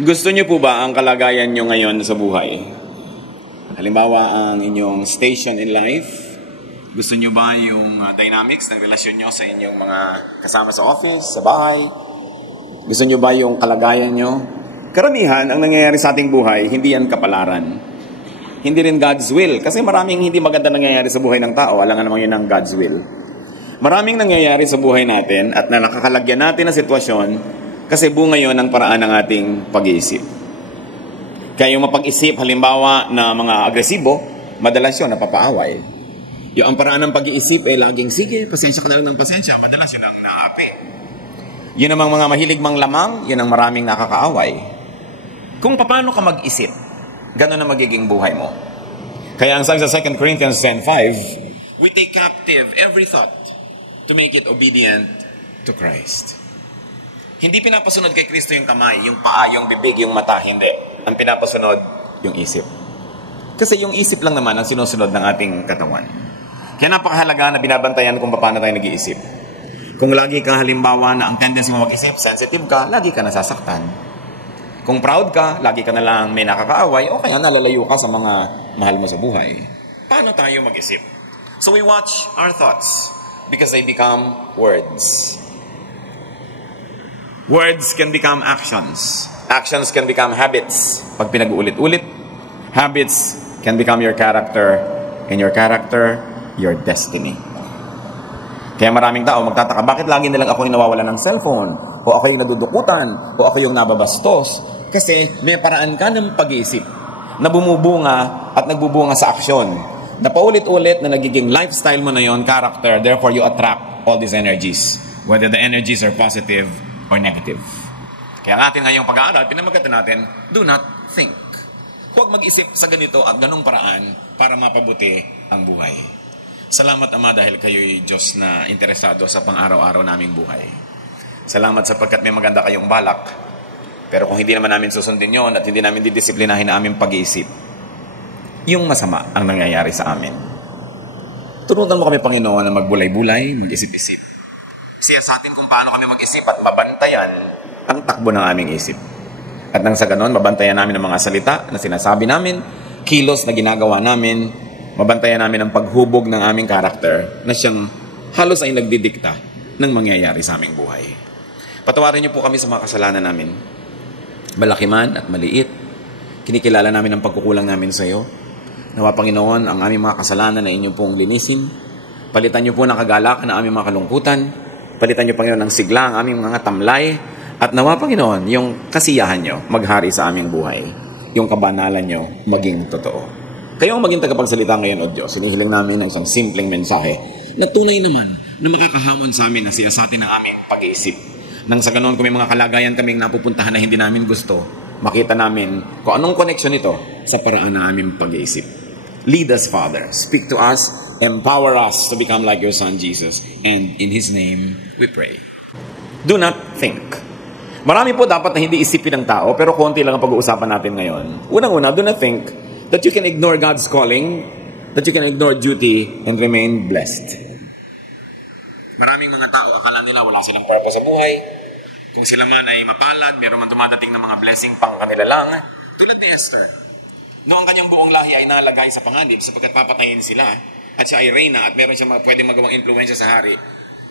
Gusto niyo po ba ang kalagayan niyo ngayon sa buhay? Halimbawa, ang inyong station in life. Gusto niyo ba yung dynamics ng relasyon niyo sa inyong mga kasama sa office, sa bahay? Gusto niyo ba yung kalagayan niyo? Karamihan, ang nangyayari sa ating buhay, hindi yan kapalaran. Hindi rin God's will. Kasi maraming hindi maganda nangyayari sa buhay ng tao. Alam nga naman yun ang God's will. Maraming nangyayari sa buhay natin at na nakakalagyan natin ng sitwasyon kasi bunga yun ang paraan ng ating pag-iisip. Kaya yung mapag-isip, halimbawa na mga agresibo, madalas yun napapaaway. Yung ang paraan ng pag-iisip ay laging, sige, pasensya ka na lang ng pasensya, madalas yun ang naapi. Yun namang mga mahilig mang lamang, yun ang maraming nakakaaway. Kung paano ka mag-isip, gano'n na magiging buhay mo. Kaya ang sabi sa 2 Corinthians 10:5, we take captive every thought to make it obedient to Christ. Hindi pinapasunod kay Kristo yung kamay, yung paa, yung bibig, yung mata, hindi. Ang pinapasunod, yung isip. Kasi yung isip lang naman ang sinusunod ng ating katawan. Kaya napakahalaga na binabantayan kung paano tayo nag-iisip. Kung lagi ka halimbawa na ang tendency mo mag-isip, sensitive ka, lagi ka nasasaktan. Kung proud ka, lagi ka na lang may nakakaaway, o kaya nalalayo ka sa mga mahal mo sa buhay. Paano tayo mag-isip? So we watch our thoughts because they become words. Words can become actions. Actions can become habits. Pag pinag-uulit-ulit, habits can become your character, and your character, your destiny. Kaya maraming tao magtataka, bakit lagi nilang ako yung nawawalan ng cellphone? O ako yung nadudukutan? O ako yung nababastos? Kasi may paraan ka ng pag-iisip na bumubunga at nagbubunga sa aksyon. Na paulit-ulit na nagiging lifestyle mo na yon, character, therefore you attract all these energies. Whether the energies are positive or negative. Kaya natin ngayong pag-aaral, pinamagatan natin, do not think. Huwag mag-isip sa ganito at ganung paraan para mapabuti ang buhay. Salamat, Ama, dahil kayo'y Diyos na interesado sa pang-araw-araw naming buhay. Salamat sapagkat may maganda kayong balak. Pero kung hindi naman namin susundin yon at hindi namin didisiplinahin na aming pag-iisip, yung masama ang nangyayari sa amin. Turutan mo kami, Panginoon, na magbulay-bulay, mag-isip-isip. Siya sa atin kung paano kami mag-isip at mabantayan ang takbo ng aming isip. At nang sa ganon, mabantayan namin ang mga salita na sinasabi namin, kilos na ginagawa namin, mabantayan namin ang paghubog ng aming karakter na siyang halos ay nagdidikta ng mangyayari sa aming buhay. Patawarin niyo po kami sa mga kasalanan namin. Malaki man at maliit, kinikilala namin ang pagkukulang namin sa iyo. Nawa, Panginoon, ang aming mga kasalanan na inyong pong linisin. Palitan niyo po ng kagalakan ang aming mga kalungkutan. Palitan niyo, Panginoon, ng sigla ang aming mga tamlay. At nawa, Panginoon, yung kasiyahan niyo maghari sa aming buhay. Yung kabanalan niyo maging totoo. Kayo ang maging tagapagsalita ngayon, O Diyos. Hinihiling namin ng isang simpleng mensahe na tunay naman na makakahamon sa amin na siyasatin ng aming pag-iisip. Nang sa ganoon, kung may mga kalagayan kaming napupuntahan na hindi namin gusto, makita namin kung anong connection ito sa paraan ng aming pag-iisip. Lead us, Father. Speak to us. Empower us to become like your Son, Jesus. And in His name, we pray. Do not think. Marami po dapat na hindi isipin ng tao, pero konti lang ang pag-uusapan natin ngayon. Unang-una, do not think that you can ignore God's calling, that you can ignore duty, and remain blessed. Maraming mga tao, akala nila wala silang purpose sa buhay. Kung sila man ay mapalad, meron man dumadating ng mga blessing pang kanila lang. Tulad ni Esther. Noong kanyang buong lahi ay nalagay sa panganib sapagkat papatayin sila. At siya ay reyna at meron siya pwedeng magawang influensya sa hari.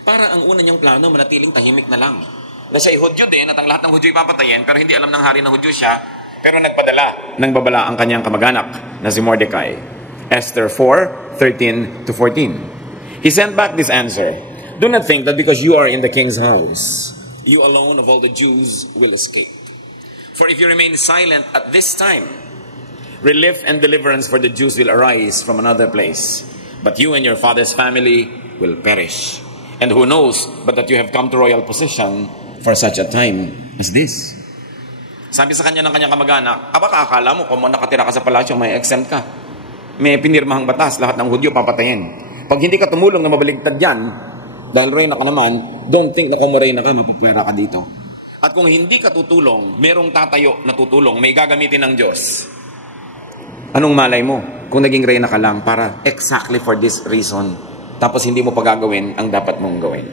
Para ang una niyang plano, manatiling tahimik na lang. Na siya'y Hudyo din at ang lahat ng Hudyo ay papatayin pero hindi alam ng hari na Hudyo siya. Pero nagpadala ng babala ang kanyang kamag-anak na si Mordecai. Esther 4:13-14. He sent back this answer. Do not think that because you are in the king's house, you alone of all the Jews will escape. For if you remain silent at this time, relief and deliverance for the Jews will arise from another place. But you and your father's family will perish. And who knows but that you have come to royal position for such a time as this. Sabi sa kanya ng kanyang kamag-anak, baka akala mo kung nakatira ka sa palasyo, may exempt ka. May pinirmahang batas, lahat ng Hudyo papatayin. Pag hindi ka tumulong na mabaligtad yan, dahil reyna ka naman, don't think na kung reyna ka, mapupwera ka dito. At kung hindi ka tutulong, merong tatayo na tutulong, may gagamitin ng Diyos. Anong malay mo kung naging reyna ka lang para exactly for this reason, tapos hindi mo pa gagawin ang dapat mong gawin?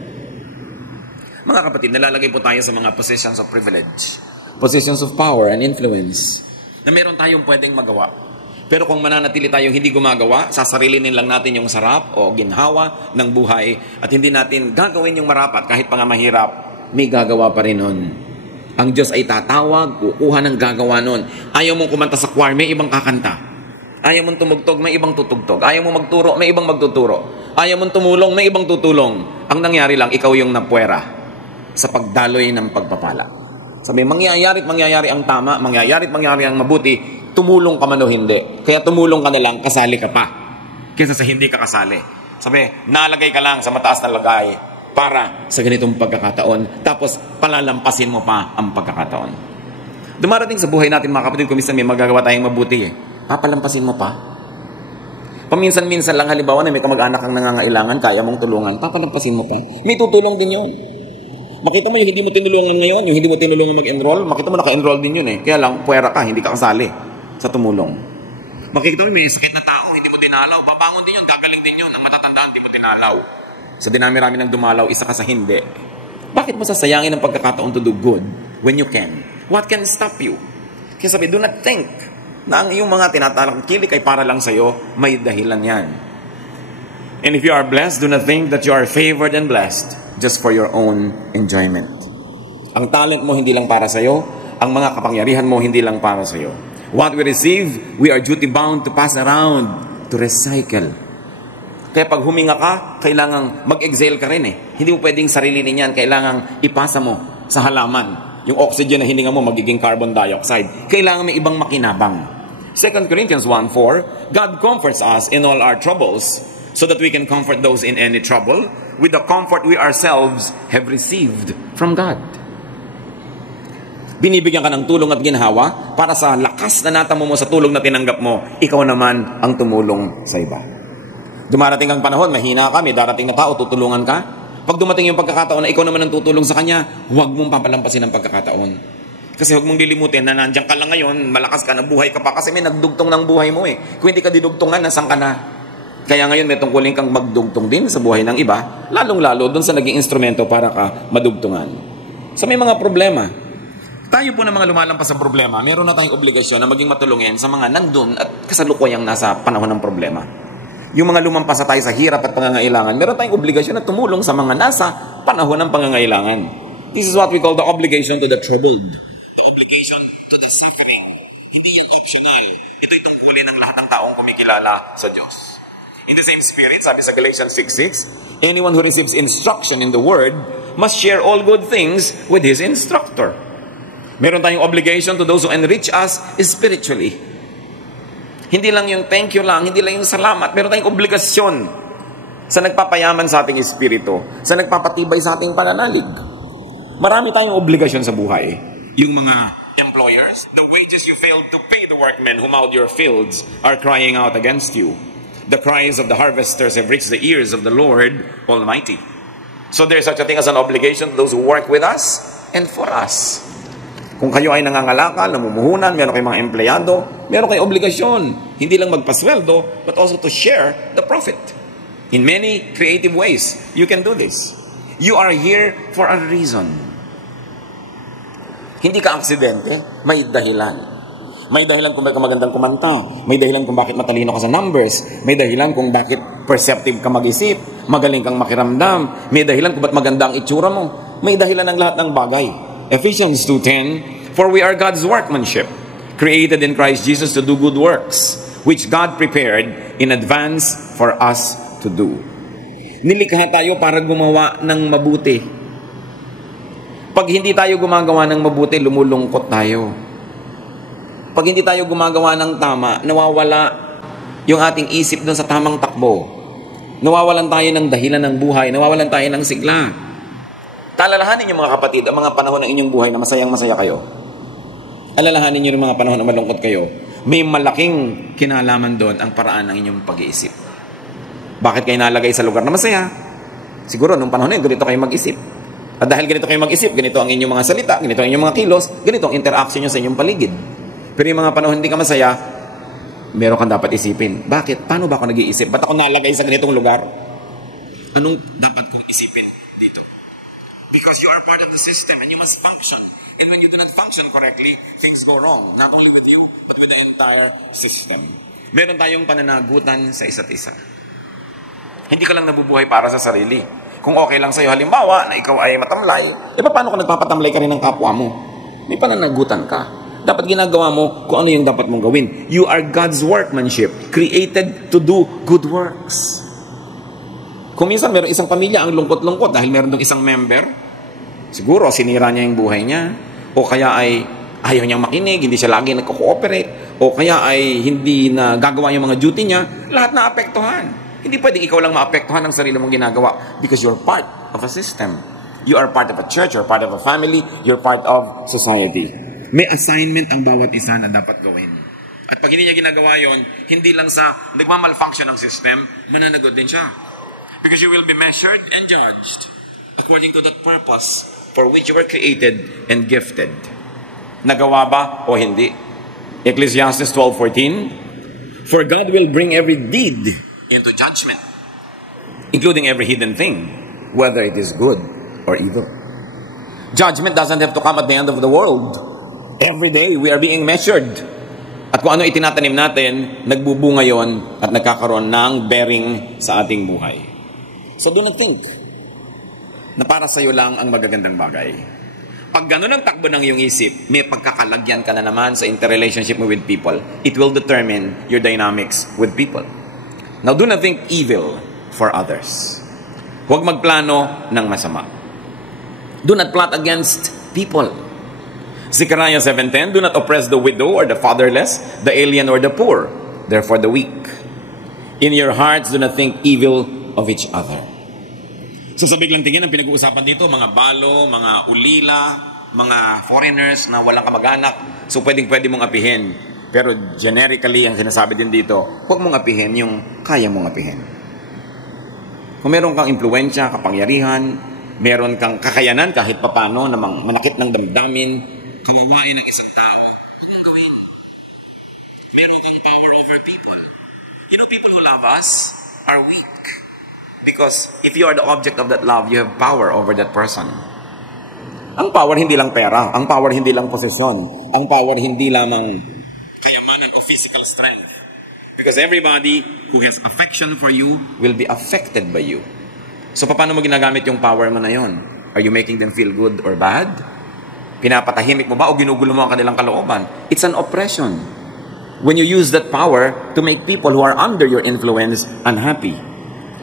Mga kapatid, nalalagay po tayo sa mga positions of privilege. positions of power and influence, na meron tayong pwedeng magawa. Pero kung mananatili tayong hindi gumagawa, sasarilinin lang natin yung sarap o ginhawa ng buhay at hindi natin gagawin yung marapat kahit pa nga mahirap, may gagawa pa rin nun. Ang Diyos ay tatawag, kukuha ng gagawa nun. Ayaw mong kumanta sa choir, may ibang kakanta. Ayaw mong tumugtog, may ibang tutugtog. Ayaw mong magturo, may ibang magtuturo. Ayaw mong tumulong, may ibang tutulong. Ang nangyari lang, ikaw yung napwera sa pagdaloy ng pagpapala. Sabi, mangyayari't mangyayari ang tama, mangyayari't mangyayari ang mabuti, tumulong ka man o hindi. Kaya tumulong ka na lang, kasali ka pa. Kaysa sa hindi ka kasali. Sabi, nalagay ka lang sa mataas na lagay para sa ganitong pagkakataon. Tapos, palalampasin mo pa ang pagkakataon. Dumarating sa buhay natin, mga kapatid, kung minsan may magagawa tayong mabuti, papalampasin mo pa. Paminsan-minsan lang, halimbawa na may kamag-anak kang nangangailangan, kaya mong tulungan, papalampasin mo pa. May tutulong din yun. Makita mo yung hindi mo tinulungan ngayon, yung hindi mo tinulungan mag-enroll, makita mo naka-enroll din yun eh. Kaya lang, puwera ka, hindi ka kasali sa tumulong. Makikita mo may sakit na tao, hindi mo dinalaw, babangon din yun, kakaling din yun, ng matatandaan, hindi mo dinalaw. Sa dinami-rami ng dumalaw, isa ka sa hindi. Bakit mo sasayangin ang pagkakataon to do good when you can? What can stop you? Kaya sabi, do not think na ang iyong mga tinatalangkilik ay para lang sa'yo, may dahilan yan. And if you are blessed, do not think that you are favored and blessed just for your own enjoyment. Ang talent mo hindi lang para sa'yo, ang mga kapangyarihan mo hindi lang para sa'yo. What we receive, we are duty bound to pass around, to recycle. Kaya pag huminga ka, kailangang mag-exhale ka rin eh. Hindi mo pwedeng sarilinin yan, kailangang ipasa mo sa halaman. Yung oxygen na hininga mo, magiging carbon dioxide. Kailangan may ibang makinabang. 2 Corinthians 1:4, God comforts us in all our troubles, so that we can comfort those in any trouble with the comfort we ourselves have received from God. Binibigyan ka ng tulong at ginhawa para sa lakas na natamo mo sa tulong na tinanggap mo, ikaw naman ang tumulong sa iba. Dumarating ang panahon, mahina ka, may darating na tao, tutulungan ka. Pag dumating yung pagkakataon na ikaw naman ang tutulong sa kanya, huwag mong papalampasin ang pagkakataon. Kasi huwag mong lilimutin na nandiyan ka lang ngayon, malakas ka, nabuhay ka pa kasi may nagdugtong ng buhay mo eh. Kung hindi ka didugtungan, nasan ka na? Kaya ngayon may tungkulin kang magdugtong din sa buhay ng iba, lalong-lalo doon sa naging instrumento para ka madugtungan. So may mga problema. Tayo po na mga lumalampas sa problema, meron na tayong obligasyon na maging matulungin sa mga nandun at kasalukuyang nasa panahon ng problema. Yung mga lumampas na tayo sa hirap at pangangailangan, meron tayong obligasyon na tumulong sa mga nasa panahon ng pangangailangan. This is what we call the obligation to the troubled. The obligation to the suffering. Hindi yan optional. Ito'y tungkulin ng lahat ng taong kumikilala sa Diyos. In the same spirit, sabi sa Galatians 6:6, anyone who receives instruction in the Word must share all good things with his instructor. Meron tayong obligation to those who enrich us spiritually. Hindi lang yung thank you lang, hindi lang yung salamat. Meron tayong obligasyon sa nagpapayaman sa ating espiritu, sa nagpapatibay sa ating pananalig. Marami tayong obligasyon sa buhay. Yung mga employers, the wages you failed to pay the workmen who mowed your fields are crying out against you. The cries of the harvesters have reached the ears of the Lord Almighty. So there's such a thing as an obligation to those who work with us and for us. Kung kayo ay nangangalakal, namumuhunan, meron kayong mga empleyado, meron kayong obligasyon. Hindi lang magpasweldo, but also to share the profit. In many creative ways, you can do this. You are here for a reason. Hindi ka aksidente, may dahilan. May dahilan kung bakit magandang kumanta. May dahilan kung bakit matalino ka sa numbers. May dahilan kung bakit perceptive ka mag-isip. Magaling kang makiramdam. May dahilan kung bakit maganda ang itsura mo. May dahilan ng lahat ng bagay. Ephesians 2:10, for we are God's workmanship, created in Christ Jesus to do good works, which God prepared in advance for us to do. Nilikha tayo para gumawa ng mabuti. Pag hindi tayo gumagawa ng mabuti, lumulungkot tayo. Pag hindi tayo gumagawa ng tama, nawawala yung ating isip doon sa tamang takbo. Nawawalan tayo ng dahilan ng buhay. Nawawalan tayo ng sigla. Alalahanin niyo mga kapatid, ang mga panahon ng inyong buhay na masayang-masaya kayo. Alalahanin niyo yung mga panahon na malungkot kayo. May malaking kinalaman doon ang paraan ng inyong pag-iisip. Bakit kayo nalagay sa lugar na masaya? Siguro, nung panahon na yun, ganito kayo mag-isip. At dahil ganito kayo mag-isip, ganito ang inyong mga salita, ganito ang inyong mga kilos, ganito ang interaction nyo sa inyong paligid. Pero yung mga panahon hindi ka masaya, meron kang dapat isipin. Bakit? Paano ba ako nag-iisip? Ba't ako nalagay sa ganitong lugar? Anong dapat kong isipin dito? Because you are part of the system and you must function And when you do not function correctly, things go wrong. Not only with you, but with the entire system. Meron tayong pananagutan sa isa't isa. Hindi ka lang nabubuhay para sa sarili. Kung okay lang sa'yo, halimbawa, na ikaw ay matamlay, paano kung nagpapatamlay ka rin ng kapwa mo? May pananagutan ka. Dapat ginagawa mo kung ano yung dapat mong gawin. You are God's workmanship, created to do good works. Kung minsan meron isang pamilya ang lungkot-lungkot dahil meron dong isang member, siguro sinira niya yung buhay niya, o kaya ay ayaw niyang makinig, hindi siya lagi nagko-cooperate, o kaya ay hindi na gagawa yung mga duty niya, lahat na apektuhan. Hindi pwedeng ikaw lang maapektuhan ng sarili mong ginagawa because you're part of a system. You are part of a church, you're part of a family, you're part of society. May assignment ang bawat isa na dapat gawin. At pag hindi niya ginagawa yon, hindi lang sa nagmamalfunction ng system, mananagot din siya. Because you will be measured and judged according to that purpose for which you were created and gifted. Nagawa ba o hindi? Ecclesiastes 12:14, for God will bring every deed into judgment, including every hidden thing, whether it is good or evil. Judgment doesn't have to come at the end of the world. Every day, we are being measured. At kung ano itinatanim natin, nagbubunga yon at nagkakaroon ng bearing sa ating buhay. So do not think na para sa'yo lang ang magagandang bagay. Pag gano'n ang takbo ng iyong isip, may pagkakalagyan ka na naman sa interrelationship mo with people. It will determine your dynamics with people. Now, do not think evil for others. Huwag magplano ng masama. Do not plot against people. Zechariah 7:10, do not oppress the widow or the fatherless, the alien or the poor, therefore the weak. In your hearts, do not think evil of each other. So sa biglang tingin, ang pinag-uusapan dito, mga balo, mga ulila, mga foreigners na walang kamag-anak, so pwedeng-pwede mong apihin. Pero generically, ang sinasabi din dito, huwag mong apihin yung kaya mong apihin. Kung meron kang impluensya, kapangyarihan, meron kang kakayanan kahit papano na manakit ng damdamin, kawawain ng isang tao, huwag mong gawin. Meron kang power over people. You know, people who love us are weak. Because if you are the object of that love, you have power over that person. Ang power hindi lang pera, ang power hindi lang posesyon, ang power hindi lamang kayamanan o physical strength. Because everybody who has affection for you will be affected by you. So paano mo ginagamit yung power mo na yon? Are you making them feel good or bad? Pinapatahimik mo ba o ginugulo mo ang kanilang kalooban? It's an oppression. When you use that power to make people who are under your influence unhappy.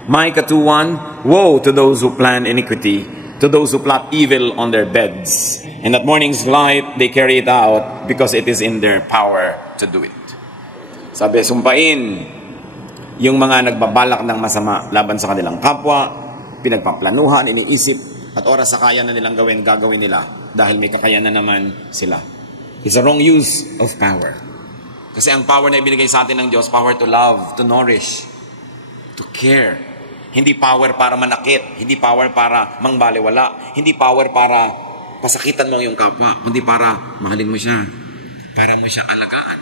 Micah 2:1, woe to those who plan iniquity, to those who plot evil on their beds. And at morning's light, they carry it out because it is in their power to do it. Sabi, sumpain yung mga nagbabalak ng masama laban sa kanilang kapwa, pinagpaplanuhan, iniisip, at oras sa kaya na nilang gawin, gagawin nila dahil may kakayanan naman sila. It's a wrong use of power. Kasi ang power na ibinigay sa atin ng Diyos, power to love, to nourish, to care. Hindi power para manakit, hindi power para mangbaliwala, hindi power para pasakitan mo yung kapwa, hindi para mahalin mo siya, para mo siya alagaan.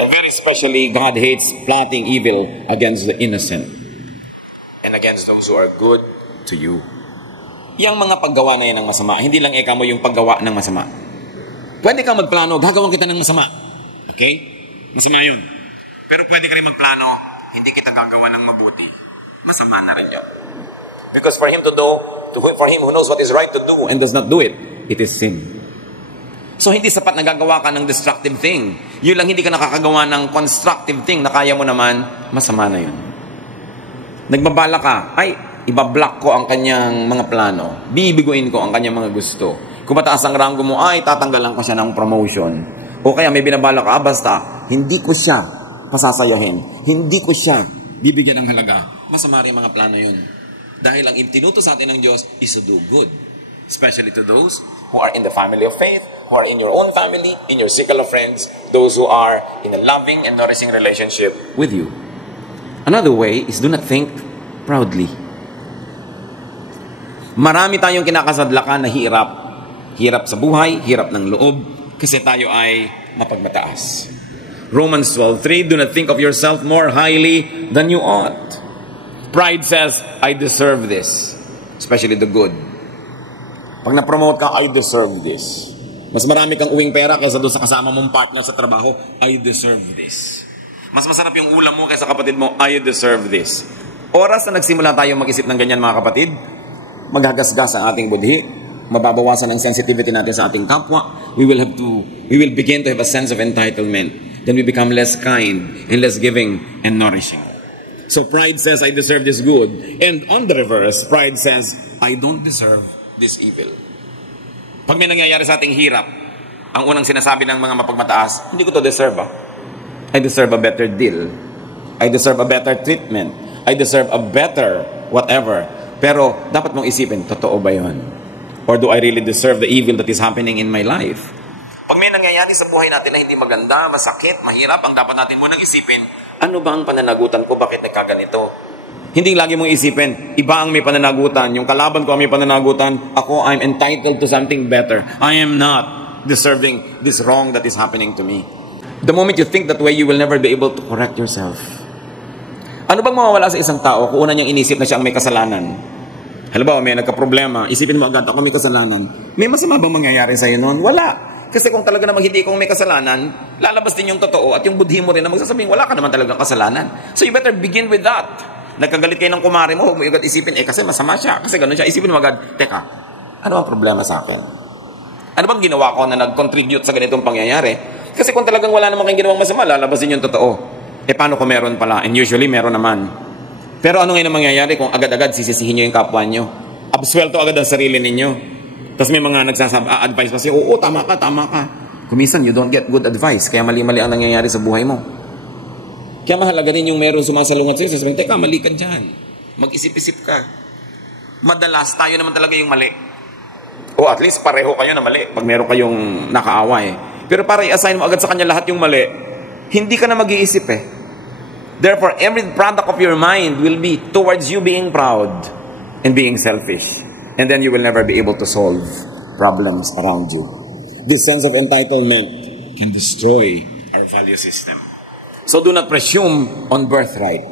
And very especially, God hates plotting evil against the innocent and against those who are good to you. Yang mga paggawa na yan ng masama, hindi lang ikaw mo yung paggawa ng masama. Pwede kang magplano, gagawin kita ng masama. Okay? Masama yun. Pero pwede ka rin magplano, hindi kita gagawa ng mabuti. Masama na rin yun. Because for him who knows what is right to do and does not do it, it is sin. So hindi sapat na gagawa ka ng destructive thing. Yun lang hindi ka nakakagawa ng constructive thing na kaya mo naman, masama na yun. Nagbabala ka, ay, ibablock ko ang kanyang mga plano. Bibiguin ko ang kanyang mga gusto. Kung mataas ang ranggo mo, ay, tatanggalan ko siya ng promotion. O kaya may binabala ka, basta, hindi ko siya pasasayahin. Hindi ko siya bibigyan ng halaga. Masama rin mga plano yun. Dahil ang itinuto sa atin ng Diyos is to do good. Especially to those who are in the family of faith, who are in your own family, in your circle of friends, those who are in a loving and nourishing relationship with you. Another way is do not think proudly. Marami tayong kinakasadlakan na hirap. Hirap sa buhay, hirap ng loob, kasi tayo ay mapagmataas. Romans 12:3, do not think of yourself more highly than you ought. Pride says, I deserve this, especially the good. Pag na-promote ka, I deserve this. Mas marami kang uwing pera kaysa doon sa kasama mong partner sa trabaho, I deserve this. Mas masarap yung ulam mo kaysa kapatid mo, I deserve this. Oras na nagsimula tayo mag-isip ng ganyan mga kapatid, maghagasgas ang ating budhi, mababawasan ang sensitivity natin sa ating kapwa, we will begin to have a sense of entitlement. Then we become less kind and less giving and nourishing. So pride says, I deserve this good. And on the reverse, pride says, I don't deserve this evil. Pag may nangyayari sa ating hirap, ang unang sinasabi ng mga mapagmataas, hindi ko to deserve. I deserve a better deal. I deserve a better treatment. I deserve a better whatever. Pero dapat mong isipin, totoo ba yun? Or do I really deserve the evil that is happening in my life? Pag may nangyayari sa buhay natin na hindi maganda, masakit, mahirap, ang dapat natin munang isipin, ano ba ang pananagutan ko? Bakit nagkaganito? Hindi lagi mong isipin, iba ang may pananagutan. Yung kalaban ko ang may pananagutan. Ako, I'm entitled to something better. I am not deserving this wrong that is happening to me. The moment you think that way, you will never be able to correct yourself. Ano bang mawawala sa isang tao kung una niyang inisip na siya ang may kasalanan? Halimbawa, may nagka-problema, isipin mo agad, ako may kasalanan. May masama bang mangyayari sa'yo noon? Wala. Kasi kung talaga namang hindi kung may kasalanan, lalabas din yung totoo at yung budhi mo rin na magsasabing, wala ka naman talagang kasalanan. So you better begin with that. Nagkagalit kayo ng kumare mo, huwag mo agad isipin, kasi masama siya, kasi ganun siya. Isipin mo agad, teka, ano ang problema sa akin? Ano bang ginawa ko na nag-contribute sa ganitong pangyayari? Kasi kung talagang wala namang kayong ginawang masama, lalabas din yung totoo. Paano kung meron pala? And usually, meron naman. Pero ano ngayon ang mangyayari kung agad-agad sisisihin nyo yung kapwa nyo? Absuelto agad ang sarili ninyo. Tapos may mga advice pa siya, oo, tama ka. Kuminsan, you don't get good advice, kaya mali-mali ang nangyayari sa buhay mo. Kaya mahalaga rin yung meron sumasalungat sa'yo, sasabihin, teka, mali ka dyan. Mag-isip-isip ka. Madalas, tayo naman talaga yung mali. O at least pareho kayo na mali pag meron kayong nakaaway. Pero para i-assign mo agad sa kanya lahat yung mali, hindi ka na mag-iisip Therefore, every product of your mind will be towards you being proud and being selfish. And then you will never be able to solve problems around you. This sense of entitlement can destroy our value system. So do not presume on birthright.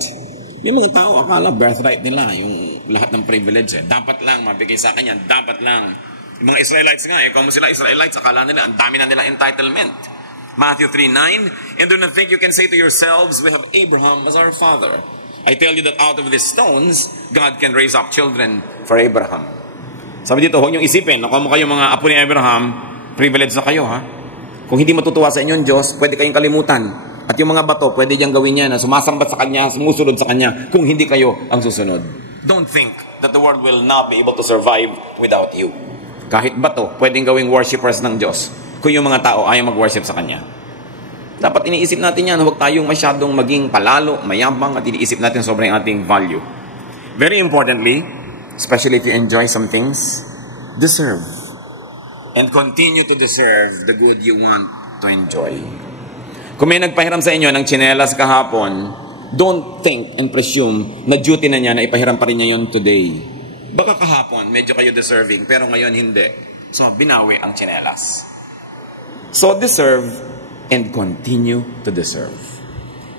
May mga tao akala birthright nila, yung lahat ng privilege. Dapat lang, mabigay sa akin yan. Dapat lang. Yung mga Israelites nga, kung sila Israelites, akala nila, ang dami na nila entitlement. Matthew 3:9, and do not think you can say to yourselves, we have Abraham as our father. I tell you that out of these stones, God can raise up children for Abraham. Sabi dito, huwag niyong isipin, kung kayo mga apo ni Abraham, privilege na kayo, Kung hindi matutuwa sa inyo ang Diyos, pwede kayong kalimutan. At yung mga bato, pwede diyang gawin niya na sumasambat sa Kanya, sumusunod sa Kanya, kung hindi kayo ang susunod. Don't think that the world will not be able to survive without you. Kahit bato, pwedeng gawing worshipers ng Diyos, kung yung mga tao ayaw mag-worship sa Kanya. Dapat iniisip natin yan, huwag tayong masyadong maging palalo, mayabang, at iniisip natin sobrang ating value. Very importantly, especially if you enjoy some things, deserve. And continue to deserve the good you want to enjoy. Kung may nagpahiram sa inyo ng tsinelas kahapon, don't think and presume na duty na niya na ipahiram pa rin niya yun today. Baka kahapon, medyo kayo deserving, pero ngayon hindi. So, binawi ang tsinelas. So, deserve and continue to deserve.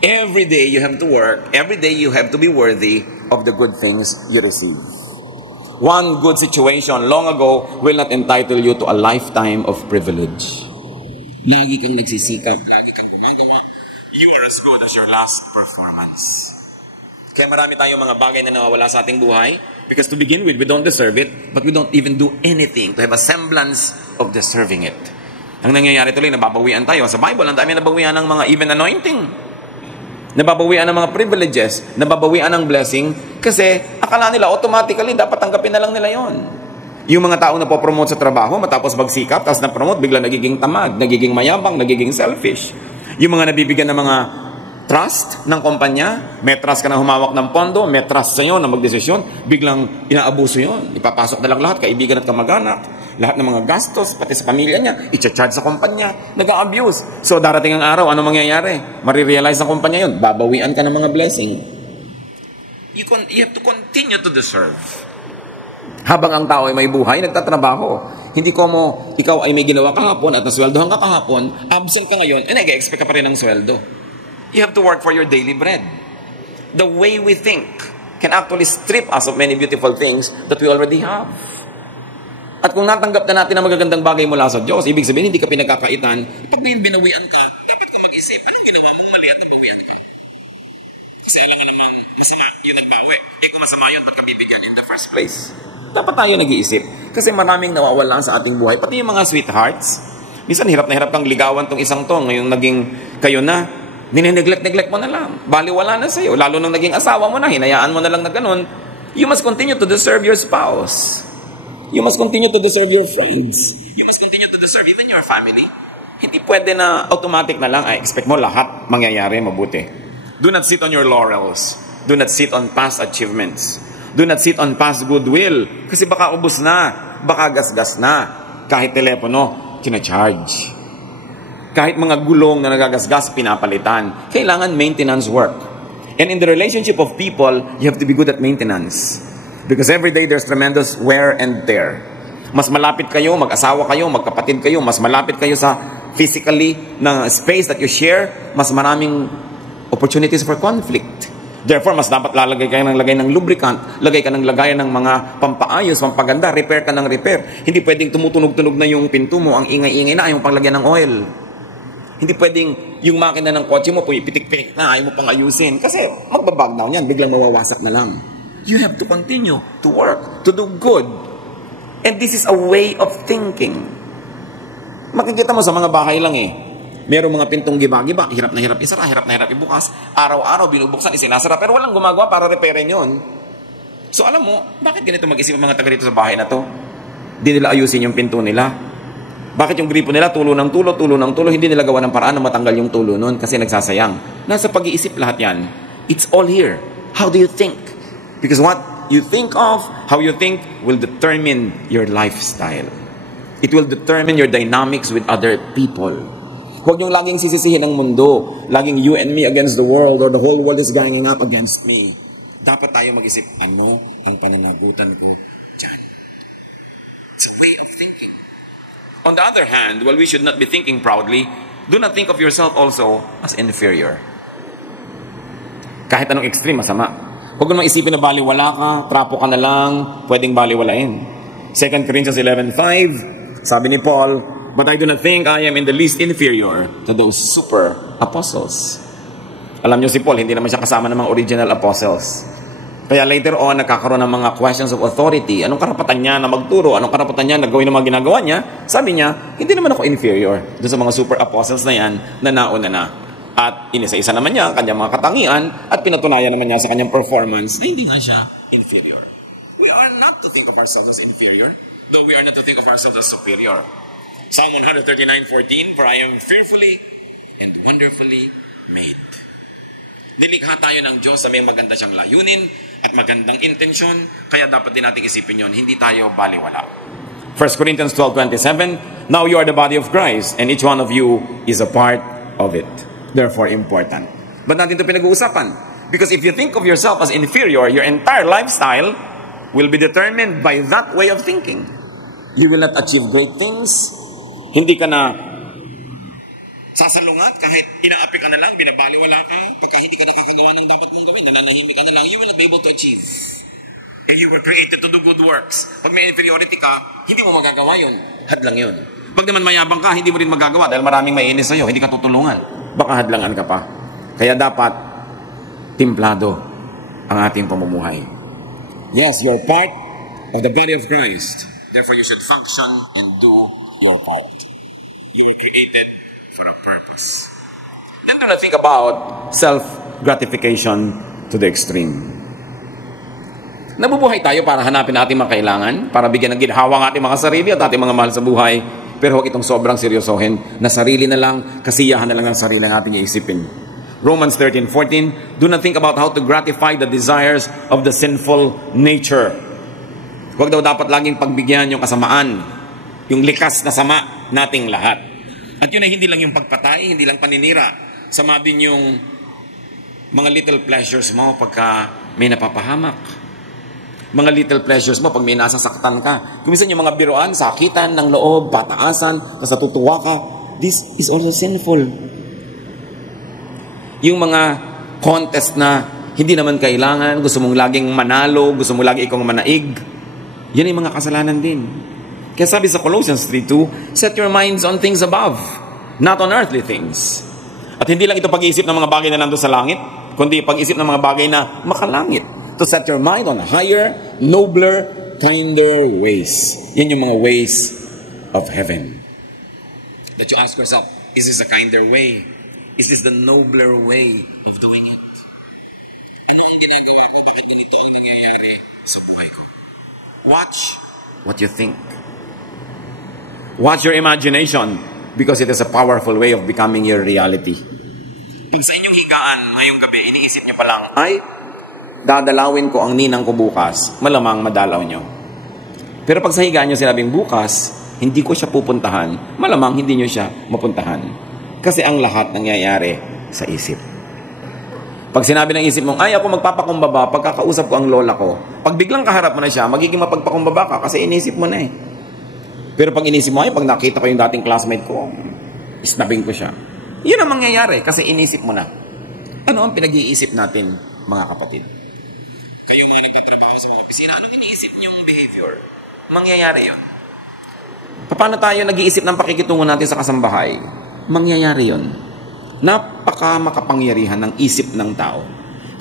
Every day you have to work. Every day you have to be worthy of the good things you receive. One good situation long ago will not entitle you to a lifetime of privilege. Lagi kang nagsisikap, lagi kang gumagawa. You are as good as your last performance. Kaya marami tayong mga bagay na nawawala sa ating buhay because to begin with, we don't deserve it, but we don't even do anything to have a semblance of deserving it. Ang nangyayari tuloy, nababawian tayo. Sa Bible, ang dami nababawian ng mga even anointing. Nababawian ng mga privileges, nababawian ng blessing, kasi akala nila automatically dapat tanggapin na lang nila yon. Yung mga taong napopromote sa trabaho, matapos magsikap, tapos na-promote, bigla nagiging tamad, nagiging mayabang, nagiging selfish. Yung mga nabibigyan ng mga trust ng kumpanya, may trust ka na humawak ng pondo, may trust sa'yo na magdesisyon, biglang inaabuso yon. Ipapasok na lang lahat, kaibigan at kamag-anak, lahat ng mga gastos, pati sa pamilya niya, i-charge sa kumpanya, nag-a-abuse. So darating ang araw, ano mangyayari? Marirealize ng kumpanya yun, babawian ka ng mga blessing. You have to continue to deserve. Habang ang tao ay may buhay, nagtatrabaho. Hindi ko mo, ikaw ay may ginawa kahapon at nasweldohan ka kahapon, absent ka ngayon, nag-expect ka pa rin ng sweldo. You have to work for your daily bread. The way we think can actually strip us of many beautiful things that we already have. At kung natanggap na natin ang magagandang bagay mula sa Diyos, ibig sabihin, hindi ka pinagkakaitan. Pag ngayon binawian ka, dapat ka mag-isip, anong ginawa mong mali at nabawian ka? Kasi alam ka naman, masama yun ang bawi. Kung masama yun, ba't ka bibigyan in the first place? Dapat tayo nag-iisip. Kasi maraming nawawala sa ating buhay. Pati yung mga sweethearts. Minsan, hirap na hirap kang ligawan tong isang to. Ngayon, naging kayo na, nineglect mo na lang. Baliwala na sa'yo. Lalo nang naging asawa mo na, hinayaan mo na lang na ganun. You must continue to deserve your spouse. You must continue to deserve your friends. You must continue to deserve even your family. Hindi pwede na automatic na lang, expect mo lahat mangyayari mabuti. Do not sit on your laurels. Do not sit on past achievements. Do not sit on past goodwill. Kasi baka ubos na, baka gasgas na. Kahit telepono, kinacharge. Kahit mga gulong na nagagasgas, pinapalitan. Kailangan maintenance work. And in the relationship of people, you have to be good at maintenance. Because every day there's tremendous wear and tear. Mas malapit kayo, mag-asawa kayo, magkapatid kayo, mas malapit kayo sa physically na space that you share, mas maraming opportunities for conflict. Therefore, mas dapat lagay ng lubricant, lagay ka ng lagayan ng mga pampaayos, pampaganda, repair ka ng repair. Hindi pwedeng tumutunog-tunog na yung pinto mo, ang ingay-ingay na, ayaw panglagyan ng oil. Hindi pwedeng yung makina ng kotse mo, pitik-pitik na, ayaw mo pang ayusin. Kasi magbabag down yan, biglang mawawasak na lang. You have to continue to work, to do good. And this is a way of thinking. Makikita mo sa mga bahay lang merong mga pintong giba-giba, hirap na hirap isara, hirap na hirap ibukas. Araw-araw binubuksan, isinasara, pero walang gumagawa para repairin yun. So alam mo, bakit ganito mag-isip ang mga taga dito sa bahay na to? Di nila ayusin yung pinto nila. Bakit yung gripo nila, tulo ng tulo, hindi nila gawa ng paraan na matanggal yung tulo nun kasi nagsasayang. Nasa pag-iisip lahat yan. It's all here. How do you think? Because what you think of, how you think, will determine your lifestyle. It will determine your dynamics with other people. Huwag niyong laging sisisihin ang mundo. Laging you and me against the world or the whole world is ganging up against me. Dapat tayo mag-isip, ano ang pananagutan ko dyan? It's a way of thinking. On the other hand, while we should not be thinking proudly, do not think of yourself also as inferior. Kahit anong extreme, masama. Huwag mo isipin na baliwala ka, trapo ka na lang, pwedeng baliwalain. 2 Corinthians 11:5, sabi ni Paul, but I do not think I am in the least inferior to those super apostles. Alam nyo si Paul, hindi naman siya kasama ng mga original apostles. Kaya later on, nagkakaroon ng mga questions of authority. Anong karapatan niya na magturo? Anong karapatan niya na gawin ng mga ginagawa niya? Sabi niya, hindi naman ako inferior doon sa mga super apostles na yan na nauna na. At inisa-isa naman niya ang kanyang mga katangian at pinatunayan naman niya sa kanyang performance na hindi nga siya inferior. We are not to think of ourselves as inferior, though we are not to think of ourselves as superior. Psalm 139:14, for I am fearfully and wonderfully made. Nilikha tayo ng Diyos sa may maganda siyang layunin at magandang intensyon, kaya dapat din natin isipin yon, hindi tayo baliwala. 1 Corinthians 12:27, now you are the body of Christ, and each one of you is a part of it. Therefore, important. Ba't natin ito pinag-uusapan? Because if you think of yourself as inferior, your entire lifestyle will be determined by that way of thinking. You will not achieve great things. Hindi ka na sasalungat kahit inaapi ka na lang, binabaliwala ka. Pagka hindi ka nakakagawa ng dapat mong gawin, nananahimik ka na lang, you will not be able to achieve. You were created to do good works. Pag may inferiority ka, hindi mo magagawa yun. Hadlang yun. Pag naman mayabang ka, hindi mo rin magagawa dahil maraming mainis sa'yo, hindi ka tutulungan. Baka hadlangan ka pa. Kaya dapat timplado ang ating pamumuhay. Yes, you're part of the body of Christ. Therefore, you should function and do your part. You were created for a purpose. Then when I think about self-gratification to the extreme. Nabubuhay tayo para hanapin natin mga kailangan, para bigyan ng ginhawa ang ating mga sarili at ating mga mahal sa buhay. Pero huwag itong sobrang seryosohin na sarili na lang, kasiyahan na lang ng sarili natin iisipin. Romans 13:14, do not think about how to gratify the desires of the sinful nature. Huwag daw dapat laging pagbigyan yung kasamaan, yung likas na sama nating lahat. At yun ay hindi lang yung pagpatay, hindi lang paninira. Sama din yung mga little pleasures mo pagka may napapahamak. Mga little pleasures mo pag may nasasaktan ka. Kuminsan yung mga biruan, sakitan ng loob, pataasan, tapos natutuwa ka. This is also sinful. Yung mga contest na hindi naman kailangan, gusto mong laging manalo, gusto mong lagi ikaw manaig, yan ay mga kasalanan din. Kaya sabi sa Colossians 3:2, set your minds on things above, not on earthly things. At hindi lang ito pag-iisip ng mga bagay na nandun sa langit, kundi pag-iisip ng mga bagay na makalangit. To set your mind on higher, nobler, kinder ways. Yan yung mga ways of heaven. That you ask yourself, is this a kinder way? Is this the nobler way of doing it? Ano ang ginagawa ko? Bakit ganito ang nangyayari sa buhay ko? Watch what you think. Watch your imagination because it is a powerful way of becoming your reality. Pag sa inyong higaan ngayong gabi, iniisip nyo pa lang, ay, dadalawin ko ang ninang ko bukas, malamang madalaw nyo. Pero pag sa higaan nyo sinabing bukas, hindi ko siya pupuntahan, malamang hindi nyo siya mapuntahan. Kasi ang lahat nangyayari sa isip. Pag sinabi ng isip mong, ay ako magpapakumbaba, pagkakausap ko ang lola ko, pag biglang kaharap mo na siya, magiging mapagpakumbaba ka kasi inisip mo na eh. Pero pag inisip mo, ay pag nakita ko yung dating classmate ko, isnabing ko siya. Yun ang mangyayari kasi inisip mo na. Ano ang pinag-iisip natin, mga kapatid? Kayo mga nagtatrabaho sa mga opisina, anong iniisip niyong behavior? Mangyayari yun. Paano tayo nag-iisip ng pakikitungo natin sa kasambahay? Mangyayari yun. Napaka makapangyarihan ng isip ng tao.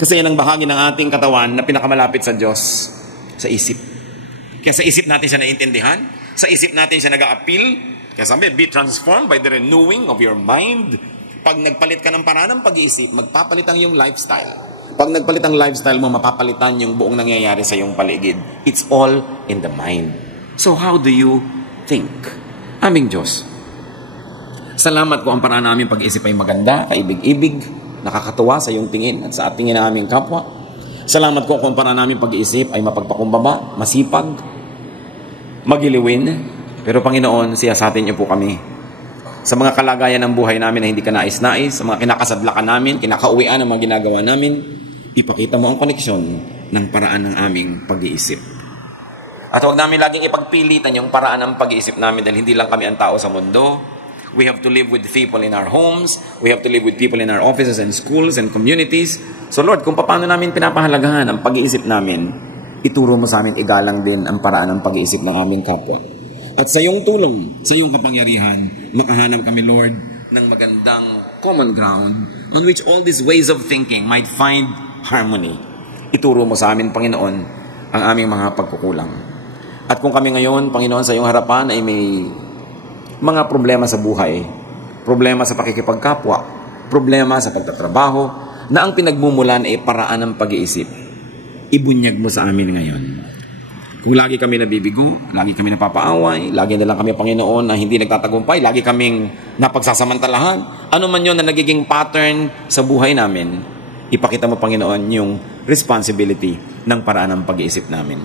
Kasi yan ang bahagi ng ating katawan na pinakamalapit sa Diyos, sa isip. Kaya sa isip natin siya naiintindihan, sa isip natin siya nag-a-appeal. Kaya sabi, be transformed by the renewing of your mind. Pag nagpalit ka ng paraan ng pag-iisip, magpapalit ang iyong lifestyle. Pag nagpalit ang lifestyle mo, mapapalitan yung buong nangyayari sa iyong paligid. It's all in the mind. So how do you think? Aming Diyos, salamat ko ang paraan namin pag-isip ay maganda, kaibig-ibig, nakakatuwa sa iyong tingin at sa tingin ng aming kapwa. Salamat ko kung paraan namin pag-iisip ay mapagpakumbaba, masipag, magiliwin. Pero Panginoon, siyasatin niyo po kami sa mga kalagayan ng buhay namin na hindi ka nais-nais, sa mga kinakasadlakan namin, kinakauwian ng mga ginagawa namin, ipakita mo ang koneksyon ng paraan ng aming pag-iisip. At huwag namin laging ipagpilitan yung paraan ng pag-iisip namin dahil hindi lang kami ang tao sa mundo. We have to live with people in our homes. We have to live with people in our offices and schools and communities. So Lord, kung paano namin pinapahalagahan ang pag-iisip namin, ituro mo sa amin igalang din ang paraan ng pag-iisip ng aming kapwa. At sa iyong tulong, sa iyong kapangyarihan, makahanap kami, Lord, ng magandang common ground on which all these ways of thinking might find harmony. Ituro mo sa amin, Panginoon, ang aming mga pagkukulang. At kung kami ngayon, Panginoon, sa iyong harapan ay may mga problema sa buhay, problema sa pakikipagkapwa, problema sa pagtatrabaho, na ang pinagmumulan ay paraan ng pag-iisip, ibunyag mo sa amin ngayon. Kung lagi kami nabibigo, lagi kami napapaaway, lagi na lang kami, Panginoon, na hindi nagtatagumpay, lagi kaming napagsasamantalahan, ano man yun na nagiging pattern sa buhay namin, ipakita mo, Panginoon, yung responsibility ng paraan ng pag-iisip namin.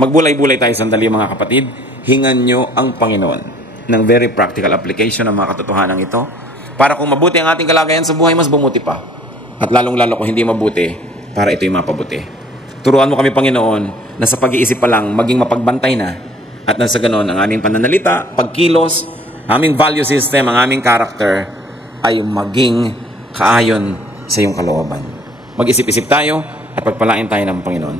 Magbulay-bulay tayo sandali, mga kapatid. Hingan nyo ang Panginoon ng very practical application ng mga katotohanan ito para kung mabuti ang ating kalagayan sa buhay, mas bumuti pa. At lalong-lalo kung hindi mabuti, para ito'y mapabuti. Turuan mo kami, Panginoon, na sa pag-iisip pa lang, maging mapagbantay na. At nasa ganon, ang aming pananalita, pagkilos, aming value system, ang aming character, ay maging kaayon sa iyong kalooban. Mag-isip-isip tayo at pagpalain tayo ng Panginoon.